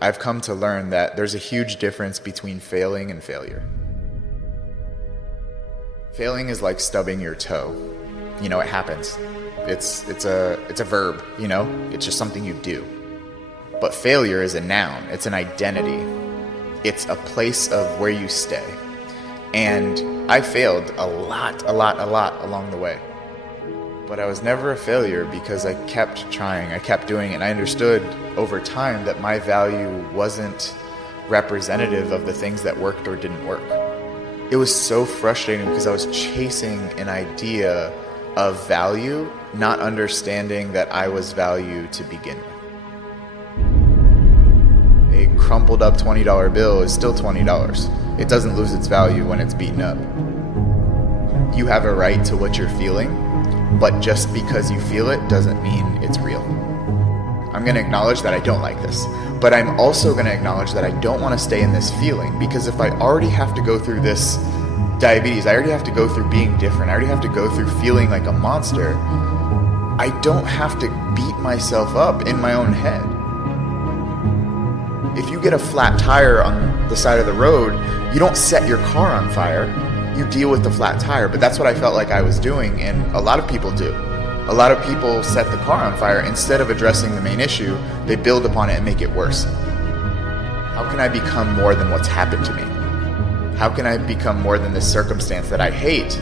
I've come to learn that there's a huge difference between failing and failure. Failing is like stubbing your toe. You know, it happens. It's a verb, you know? It's just something you do. But failure is a noun. It's an identity. It's a place of where you stay. And I failed a lot along the way. But I was never a failure because I kept trying, I kept doing it, and I understood over time that my value wasn't representative of the things that worked or didn't work. It was so frustrating because I was chasing an idea of value, not understanding that I was value to begin with. A crumpled up $20 bill is still $20. It doesn't lose its value when it's beaten up. You have a right to what you're feeling, but just because you feel it doesn't mean it's real. I'm going to acknowledge that I don't like this, but I'm also going to acknowledge that I don't want to stay in this feeling, because if I already have to go through this diabetes, I already have to go through being different, I already have to go through feeling like a monster, I don't have to beat myself up in my own head. If you get a flat tire on the side of the road, you don't set your car on fire. You deal with the flat tire. But that's what I felt like I was doing, and a lot of people do. A lot of people set the car on fire. Instead of addressing the main issue, they build upon it and make it worse. How can I become more than what's happened to me? How can I become more than this circumstance that I hate?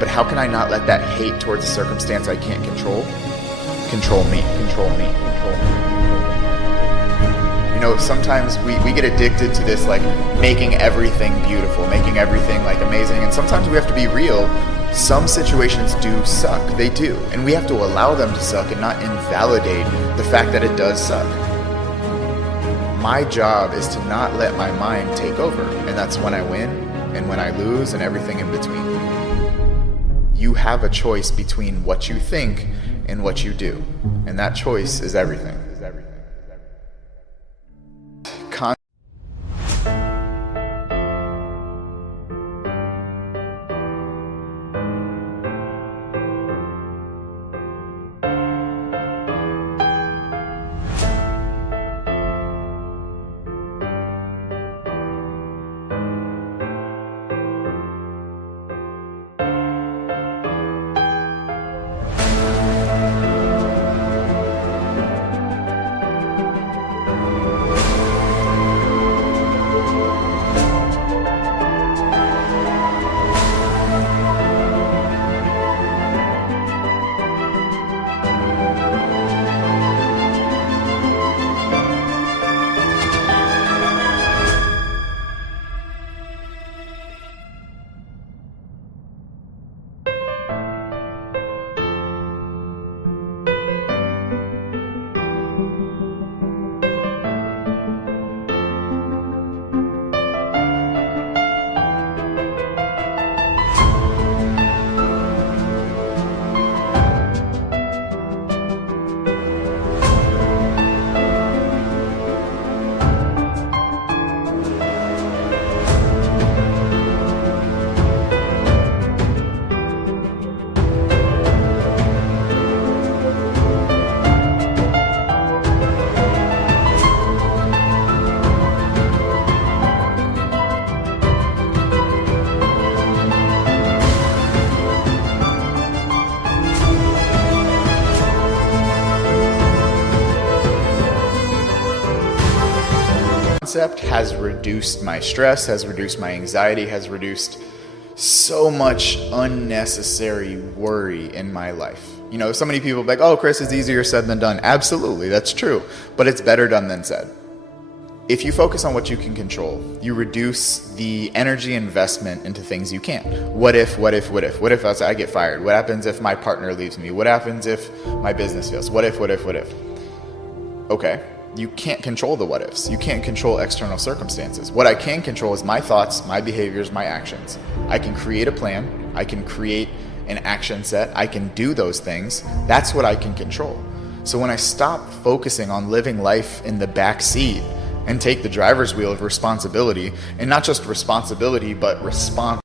But how can I not let that hate towards a circumstance I can't control me? You know, sometimes we get addicted to this, like, making everything beautiful, making everything like amazing, and sometimes we have to be real. Some situations do suck, they do, and we have to allow them to suck and not invalidate the fact that it does suck. My job is to not let my mind take over, and that's when I win and when I lose and everything in between. You have a choice between what you think and what you do, and that choice is everything. Has reduced my stress, has reduced my anxiety, has reduced so much unnecessary worry in my life. You know, so many people are like, oh, Chris, it's easier said than done. Absolutely, that's true, but it's better done than said. If you focus on what you can control, you reduce the energy investment into things you can't. What if I get fired? What happens if my partner leaves me? What happens if my business fails? What if? Okay. You can't control the what ifs. You can't control external circumstances. What I can control is my thoughts, my behaviors, my actions. I can create a plan. I can create an action set. I can do those things. That's what I can control. So when I stop focusing on living life in the back seat and take the driver's wheel of responsibility, and not just responsibility, but response.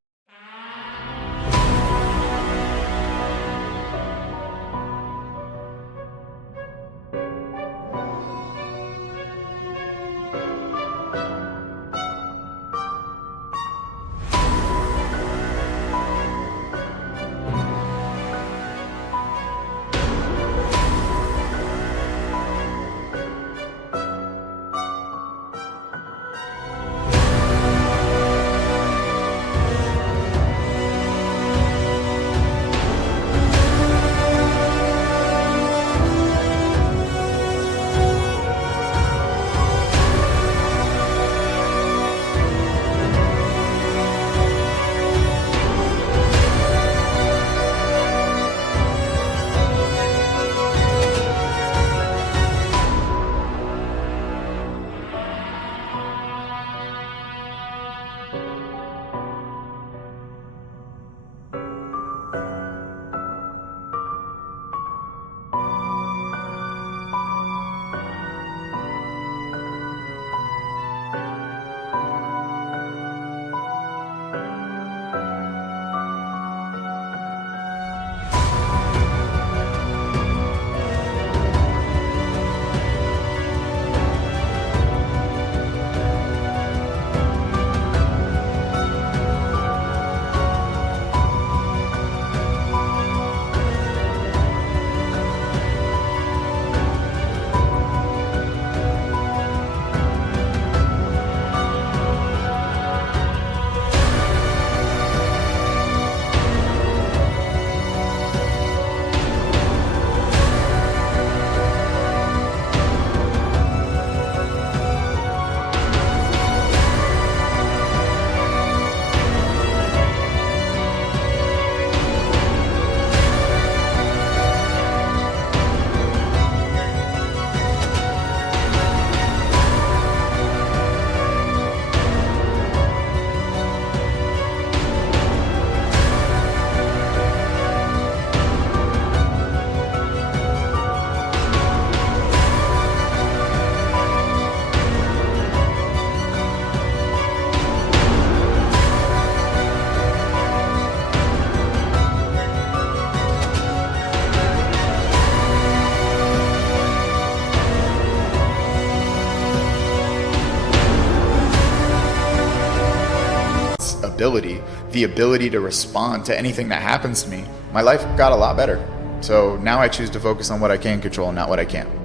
flexibility, the ability to respond to anything that happens to me, my life got a lot better. So now I choose to focus on what I can control, not what I can't.